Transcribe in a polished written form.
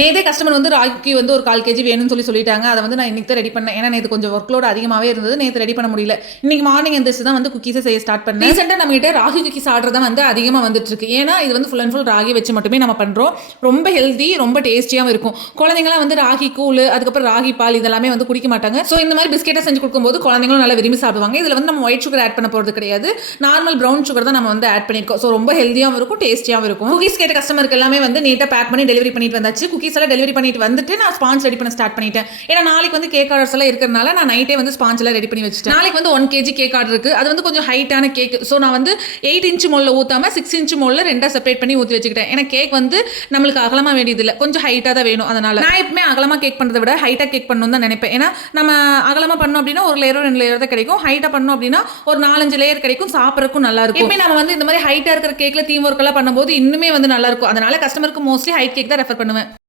நேதே customer வந்து ராகிக்கு வந்து ஒரு 1/4 கேஜி வேணும்னு சொல்லிட்டாங்க. அதை வந்து நான் இன்னைக்கு தான் ரெடி பண்ணேன். ஏன்னா நேற்று கொஞ்சம் ஒர்க் லோட் அதிகமாகவே இருந்தது. நேற்று ரெடி பண்ண முடியல. இன்னைக்கு மார்னிங் எந்திரிச்சு தான் வந்து குக்கீஸை செய்ய ஸ்டார்ட் பண்ணேன். ரீசெண்டாக நம்ம கிட்ட ராகி குக்கீஸ் ஆர்டர் தான் வந்து அதிகமாக வந்துட்டு இருக்கு. ஏன்னா இது வந்து ஃபுல் அண்ட் ஃபுல் ராகி வச்சு மட்டுமே நம்ம பண்ணுறோம். ரொம்ப ஹெல்தி, ரொம்ப டேஸ்டியாகவும் இருக்கும். குழந்தைங்களாம் வந்து ராகி கூழ், அதுக்கப்புறம் ராகி பால் இதெல்லாமே வந்து குடிக்க மாட்டாங்க. ஸோ இந்த மாதிரி பிஸ்கெட்டை செஞ்சு கொடுக்கும்போது குழந்தைங்களும் நல்லா விரும்பி சாப்பிடுவாங்க. இதில் வந்து நம்ம ஒயிட் சுகர் ஆட் பண்ண போகிறது கிடையாது. நார்மல் ப்ரௌன் சுகர் தான் நம்ம வந்து ஆட் பண்ணியிருக்கோம். ஸோ ரொம்ப ஹெல்தியாகவும் இருக்கும், டேஸ்டியாகவும் இருக்கும். குக்கீஸ் கேட்ட கஸ்டமருக்கு எல்லாமே வந்து நீட்டாக பேக் பண்ணி டெலிவரி பண்ணிட்டு வந்தாச்சு. குக்கீஸ் எல்லாம் டெலிவரி பண்ணிட்டு வந்துட்டு நான் ஸ்பான்ஸ் ரெடி பண்ண ஸ்டார்ட் பண்ணிட்டேன். ஏன்னா நாளைக்கு வந்து கேக் ஆர்டர்ஸ் எல்லாம் இருக்கிறதுனால நான் நைட்டே வந்து ஸ்பான்ஸ் எல்லாம் ரெடி பண்ணி வச்சுட்டேன். நாளைக்கு வந்து 1 கேஜி கேக் ஆர்டர் இருக்கு. அது வந்து கொஞ்சம் ஹைட்டான கேக். ஸோ நான் வந்து 8 இன்ச் மோல்ல ஊத்தாம 6 இன்ச் மோல்ல ரெண்டா செப்பரேட் பண்ணி ஊற்றி வச்சுக்கிட்டேன். ஏன்னா கேக் வந்து நம்மளுக்கு அகலமா வேண்டியது இல்லை, கொஞ்சம் ஹைட்டா தான் வேணும். அதனால நான் எப்பவுமே அகலமா கேக் பண்றதை விட ஹைட்டா கேக் பண்ணணும் தான் நினைப்பேன். ஏன்னா நம்ம அகலமா பண்ணோம் அப்படின்னா ஒரு லேயரோ 2 லேயர் தான் கிடைக்கும். ஹைட்டா பண்ணோம் அப்படின்னா ஒரு 4-5 லேயர் கிடைக்கும். சாப்பிடறதுக்கும் நல்லா இருக்கும். எப்பவுமே நம்ம வந்து இந்த மாதிரி ஹைட்டா இருக்கிற கேக்ல தீம் ஒர்க் எல்லாம் பண்ணும்போது இன்னுமே வந்து நல்லா இருக்கும். அதனால கஸ்டமருக்கு மோஸ்ட்லி ஹைட் கேக் தான் ரெஃபர் பண்ணுவேன்.